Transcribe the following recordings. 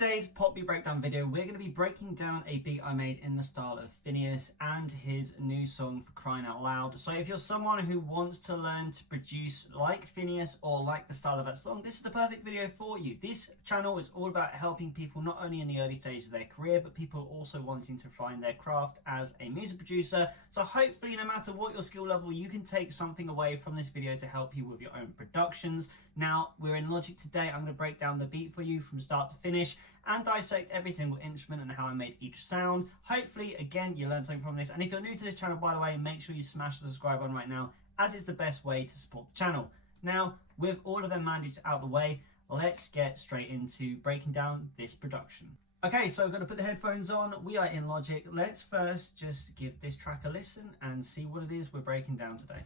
today's pop beat breakdown video, we're going to be breaking down a beat I made in the style of FINNEAS and his new song for Crying Out Loud. So if you're someone who wants to learn to produce like FINNEAS or like the style of that song, this is the perfect video for you. This channel is all about helping people not only in the early stages of their career, but people also wanting to find their craft as a music producer. So hopefully, no matter what your skill level, you can take something away from this video to help you with your own productions. Now, we're in Logic today. I'm going to break down the beat for you from start to finish and dissect every single instrument and how I made each sound. Hopefully, again, you learned something from this. And if you're new to this channel, by the way, make sure you smash the subscribe button right now, as it's the best way to support the channel. Now, with all of them mandates out of the way, let's get straight into breaking down this production. Okay, so we're going to put the headphones on. We are in Logic. Let's first just give this track a listen and see what it is we're breaking down today.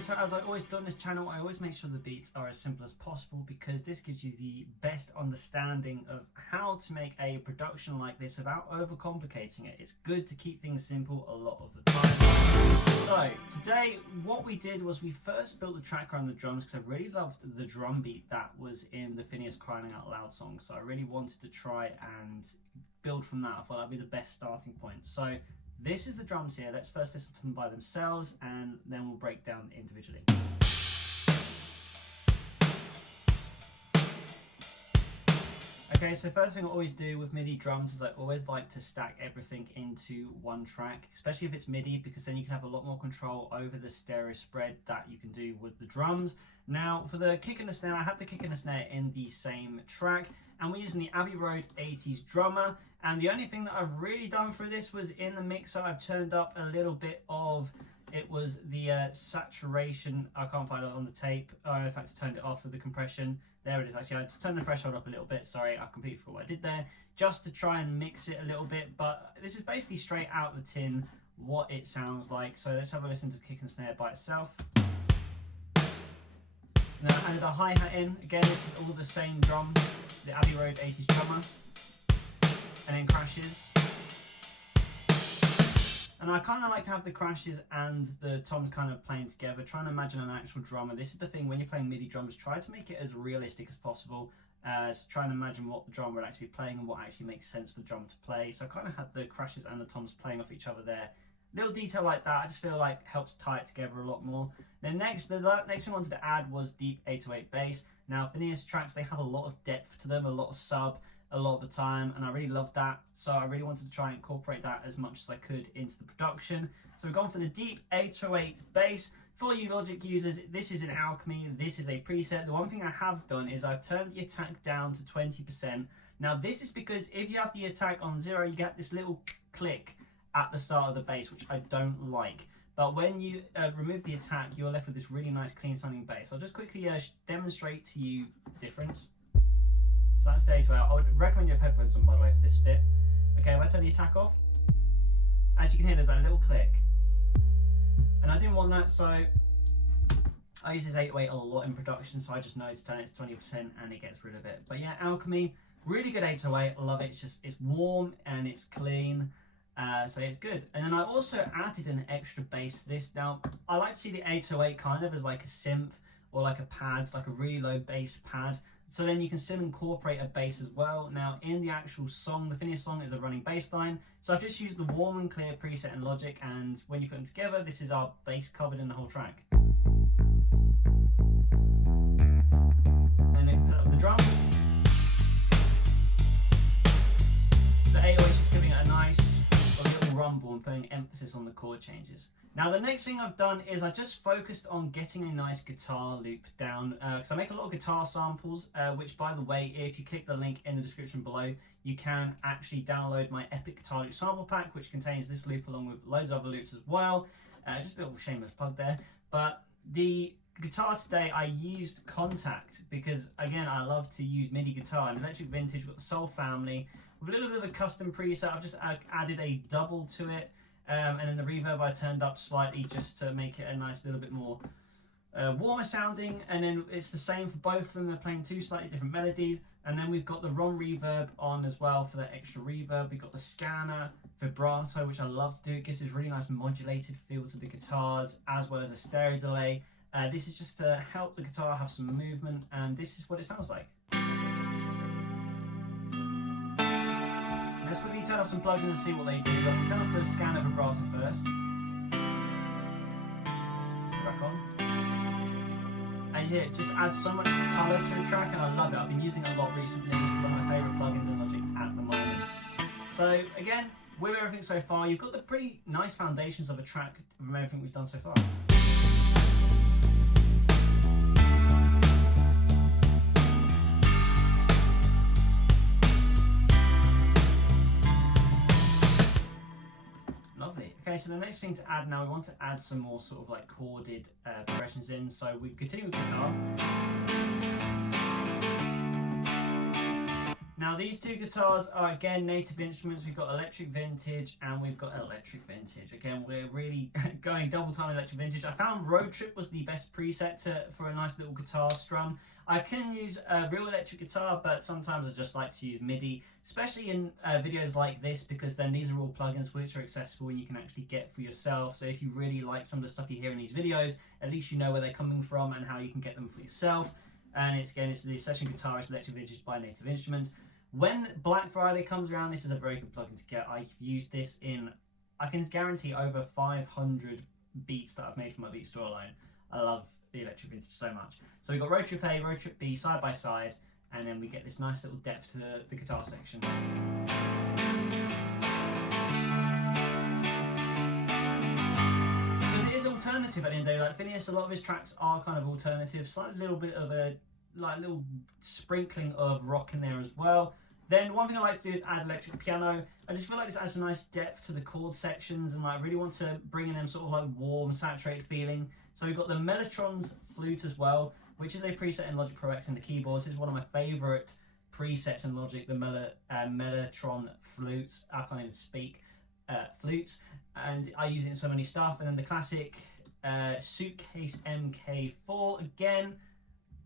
So as I always do on this channel, I always make sure the beats are as simple as possible because this gives you the best understanding of how to make a production like this without overcomplicating it. It's good to keep things simple a lot of the time. So today what we did was we first built the track around the drums because I really loved the drum beat that was in the FINNEAS Crying Out Loud song. So I really wanted to try and build from that. I thought that'd be the best starting point. So this is the drums here. Let's first listen to them by themselves and then we'll break down individually. Okay, so first thing I always do with MIDI drums is I always like to stack everything into one track, especially if it's MIDI, because then you can have a lot more control over the stereo spread that you can do with the drums. Now, for the kick and the snare, I have the kick and the snare in the same track, and we're using the Abbey Road 80s drummer. And the only thing that I've really done for this was in the mixer, I've turned up a little bit of, it was the saturation. I can't find it on the tape. Oh, in fact, I turned it off with the compression. There it is. Actually, I just turned the threshold up a little bit. Sorry, I completely forgot what I did there. Just to try and mix it a little bit. But this is basically straight out the tin what it sounds like. So let's have a listen to the kick and snare by itself. Now I added a hi-hat in. Again, this is all the same drum, the Abbey Road 80s drummer. And then crashes. And I kind of like to have the crashes and the toms kind of playing together, trying to imagine an actual drummer. This is the thing, when you're playing MIDI drums, try to make it as realistic as possible. So try and imagine what the drummer would actually be playing and what actually makes sense for the drum to play. So I kind of had the crashes and the toms playing off each other there. Little detail like that, I just feel like helps tie it together a lot more. Then the next thing I wanted to add was deep 808 bass. Now, FINNEAS tracks, they have a lot of depth to them, a lot of sub, a lot of the time, and I really love that. So I really wanted to try and incorporate that as much as I could into the production. So we've gone for the deep 808 bass. For you Logic users, this is an Alchemy, this is a preset. The one thing I have done is I've turned the attack down to 20%. Now this is because if you have the attack on 0, you get this little click at the start of the bass, which I don't like. But when you remove the attack, you're left with this really nice clean sounding bass. I'll just quickly demonstrate to you the difference. So that's the 808. I would recommend you have headphones on, by the way, for this bit. Okay, if I turn the attack off, as you can hear, there's that little click. And I didn't want that, so I use this 808 a lot in production, so I just know to turn it to 20% and it gets rid of it. But yeah, Alchemy, really good 808. I love it. It's warm and it's clean. So it's good. And then I also added an extra bass to this. Now, I like to see the 808 kind of as like a synth or like a pad, like a really low bass pad. So then you can still incorporate a bass as well. Now in the actual song, the FINNEAS song is a running bass line. So I've just used the warm and clear preset in Logic, and when you put them together, this is our bass covered in the whole track. And if you put up the drums, the 808 is just giving it a nice little rumble and putting emphasis on the chord changes. Now the next thing I've done is I just focused on getting a nice guitar loop down because I make a lot of guitar samples, which by the way, if you click the link in the description below, you can actually download my Epic Guitar Loop sample pack, which contains this loop along with loads of other loops as well. Just a little shameless plug there. But the guitar today, I used Contact because again, I love to use MIDI guitar. And Electric Vintage, we've got the Soul Family with a little bit of a custom preset. I've just added a double to it. And then the reverb I turned up slightly just to make it a nice little bit more warmer sounding, and then it's the same for both of them. They're playing two slightly different melodies. And then we've got the ROM reverb on as well for the extra reverb. We've got the scanner vibrato, which I love to do. It gives this really nice modulated feel to the guitars, as well as a stereo delay. This is just to help the guitar have some movement, and this is what it sounds like. Let's quickly turn off some plugins and see what they do. I'm going to turn off the scanner vibrato first. Back on. And here, it just adds so much colour to a track, and I love it. I've been using it a lot recently. One of my favourite plugins in Logic at the moment. So again, with everything so far, you've got the pretty nice foundations of a track from everything we've done so far. Lovely. Okay, so the next thing to add now, we want to add some more sort of like chorded progressions in. So we continue with guitar. Now these two guitars are again native instruments. We've got electric vintage and we've got electric vintage. Again, we're really going double time electric vintage. I found Road Trip was the best preset for a nice little guitar strum. I can use a real electric guitar, but sometimes I just like to use MIDI, especially in videos like this, because then these are all plugins which are accessible and you can actually get for yourself. So if you really like some of the stuff you hear in these videos, at least you know where they're coming from and how you can get them for yourself. And it's the Session Guitarist Electric Vintage by Native Instruments. When Black Friday comes around, this is a very good plugin to get. I've used this in, I can guarantee, over 500 beats that I've made for my beat store alone. I love the electric vintage so much. So we've got Road Trip A, Road Trip B side by side, and then we get this nice little depth to the guitar section. Because it is alternative at the end of the day. Like FINNEAS, a lot of his tracks are kind of alternative, slightly little bit of a little sprinkling of rock in there as well. Then one thing I like to do is add electric piano. I just feel like this adds a nice depth to the chord sections, and I really want to bring in them sort of like warm, saturated feeling. So we've got the Mellotron's flute as well, which is a preset in Logic Pro X in the keyboards. This is one of my favourite presets in Logic, the Mellotron flutes. I can't even speak. Flutes. And I use it in so many stuff. And then the classic Suitcase MK4 again.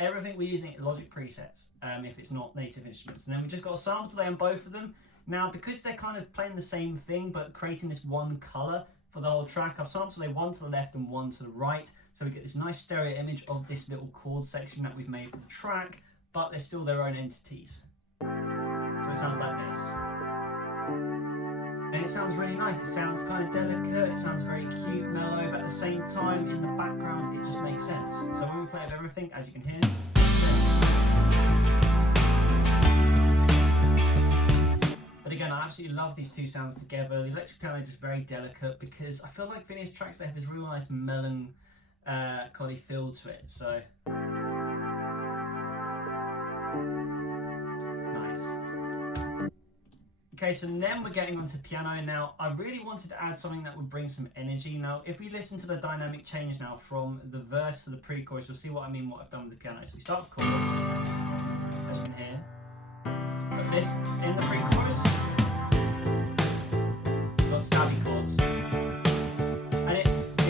Everything we're using in Logic presets, if it's not native instruments. And then we just got a sample delay on both of them. Now, because they're kind of playing the same thing, but creating this one colour for the whole track, I've sample delay one to the left and one to the right. So we get this nice stereo image of this little chord section that we've made for the track, but they're still their own entities. So it sounds like this. And it sounds really nice. It sounds kind of delicate, it sounds very cute, mellow, but at the same time, in the background, it just makes sense. So when we play with everything, as you can hear, but again, I absolutely love these two sounds together. The electric piano is just very delicate, because I feel like FINNEAS tracks, they have this real nice melancholy feel to it. So okay, so then we're getting onto piano now. I really wanted to add something that would bring some energy. Now, if we listen to the dynamic change now from the verse to the pre-chorus, you'll see what I mean, what I've done with the piano. So we start with chords, as you can hear. Put this in the pre-chorus. We've got stabby chords. And it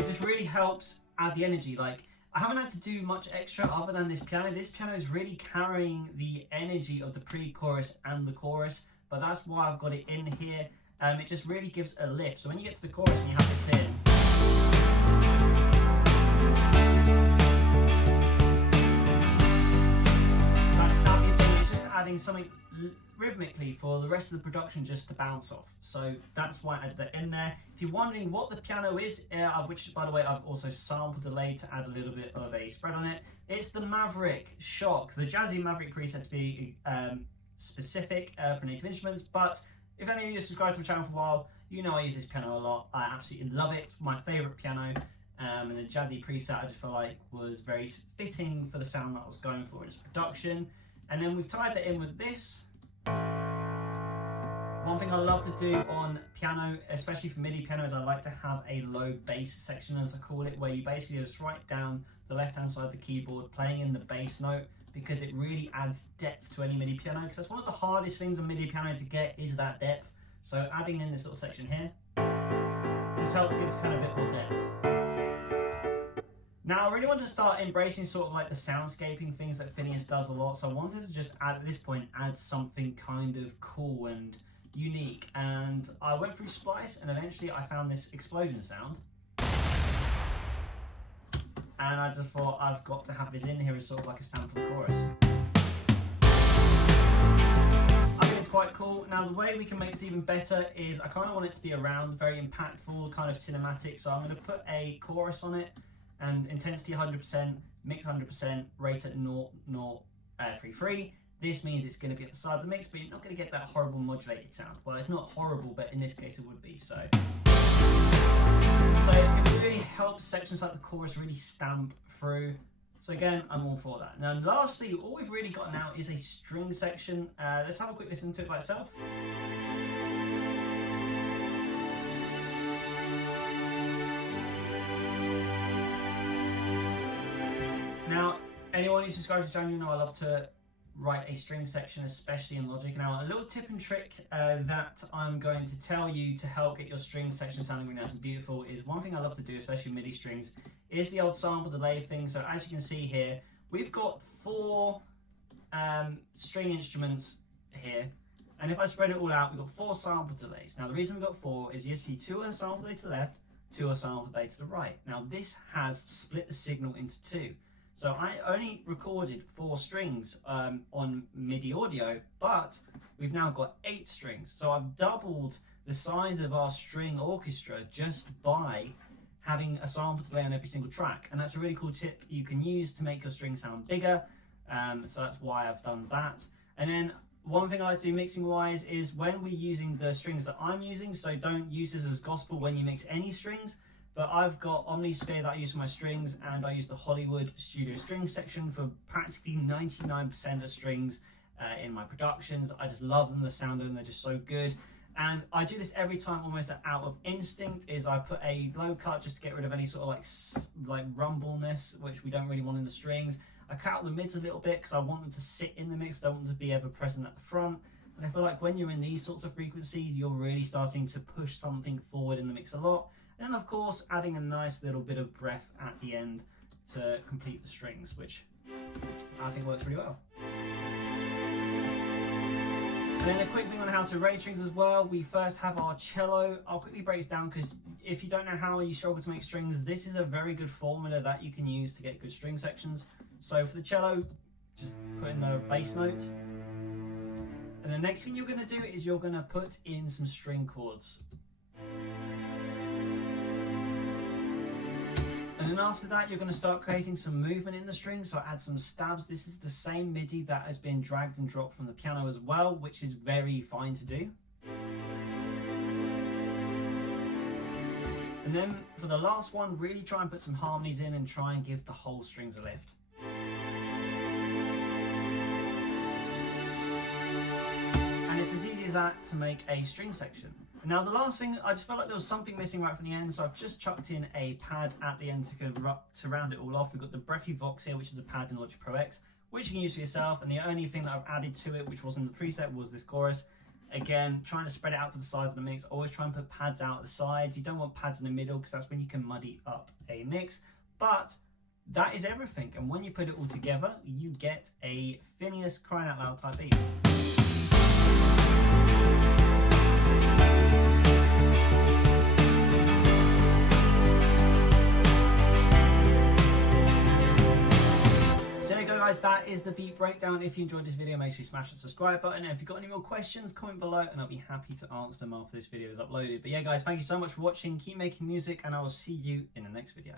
just really helps add the energy. Like, I haven't had to do much extra other than this piano. This piano is really carrying the energy of the pre-chorus and the chorus. But that's why I've got it in here. It just really gives a lift. So when you get to the chorus and you have this in, that snappy thing is just adding something rhythmically for the rest of the production just to bounce off. So that's why I added that in there. If you're wondering what the piano is, which by the way I've also sample delayed to add a little bit of a spread on it, it's the Maverick Shock, the Jazzy Maverick preset to be specific for native instruments. But if any of you have subscribed to the channel for a while, you know I use this piano a lot. I absolutely love it. It's my favourite piano, and the Jazzy preset I just felt like was very fitting for the sound that I was going for in its production. And then we've tied that in with this. One thing I love to do on piano, especially for MIDI piano, is I like to have a low bass section, as I call it, where you basically just write down the left hand side of the keyboard playing in the bass note, because it really adds depth to any MIDI piano, because that's one of the hardest things on MIDI piano to get, is that depth. So adding in this little section here, this helps give the piano a bit more depth. Now, I really wanted to start embracing sort of like the soundscaping things that FINNEAS does a lot, so I wanted to just add, at this point, add something kind of cool and unique. And I went through Splice, and eventually I found this explosion sound. And I just thought, I've got to have this in here as sort of like a stamp for the chorus. I think it's quite cool. Now, the way we can make this even better is I kind of want it to be around, very impactful, kind of cinematic, so I'm going to put a chorus on it. And intensity 100%, mix 100%, rate at 0.033. This means it's going to be at the side of the mix, but you're not going to get that horrible modulated sound. Well, it's not horrible, but in this case it would be. So it really helps sections like the chorus really stamp through. So again, I'm all for that. Now, lastly, all we've really got now is a string section. Let's have a quick listen to it by itself. Now, anyone who subscribes to the channel, you know I love to write a string section, especially in Logic. Now, a little tip and trick that I'm going to tell you to help get your string section sounding really nice and beautiful is one thing I love to do, especially MIDI strings, is the old sample delay thing. So as you can see here, we've got 4 string instruments here. And if I spread it all out, we've got 4 sample delays. Now, the reason we've got 4 is you see 2 are sample delay to the left, 2 are sample delay to the right. Now, this has split the signal into 2. So I only recorded 4 strings on MIDI audio, but we've now got 8 strings. So I've doubled the size of our string orchestra just by having a sample delay on every single track. And that's a really cool tip you can use to make your string sound bigger. So that's why I've done that. And then one thing I like to do mixing wise is when we're using the strings that I'm using, so don't use this as gospel when you mix any strings. But I've got Omnisphere that I use for my strings, and I use the Hollywood Studio Strings section for practically 99% of strings in my productions. I just love them, the sound of them, they're just so good. And I do this every time almost out of instinct, is I put a low cut just to get rid of any sort of like rumbleness, which we don't really want in the strings. I cut out the mids a little bit because I want them to sit in the mix, I don't want them to be ever present at the front. And I feel like when you're in these sorts of frequencies, you're really starting to push something forward in the mix a lot. And then of course adding a nice little bit of breath at the end to complete the strings, which I think works really well. And then a quick thing on how to rate strings as well. We first have our cello. I'll quickly break this down because if you don't know how you struggle to make strings, this is a very good formula that you can use to get good string sections. So for the cello, just put in the bass note. And the next thing you're going to do is you're going to put in some string chords. And then after that, you're going to start creating some movement in the strings, so add some stabs. This is the same MIDI that has been dragged and dropped from the piano as well, which is very fine to do. And then for the last one, really try and put some harmonies in and try and give the whole strings a lift. And it's as easy as that to make a string section. Now the last thing, I just felt like there was something missing right from the end, so I've just chucked in a pad at the end to round it all off. We've got the Breathy Vox here, which is a pad in Logic Pro X, which you can use for yourself, and the only thing that I've added to it, which wasn't the preset, was this chorus. Again, trying to spread it out to the sides of the mix. Always try and put pads out at the sides. You don't want pads in the middle because that's when you can muddy up a mix. But that is everything, and when you put it all together, you get a FINNEAS Crying Out Loud type beat. Guys, that is the beat breakdown. If you enjoyed this video, make sure you smash the subscribe button, and if you've got any more questions, comment below and I'll be happy to answer them after this video is uploaded. But yeah guys, thank you so much for watching, keep making music, and I will see you in the next video.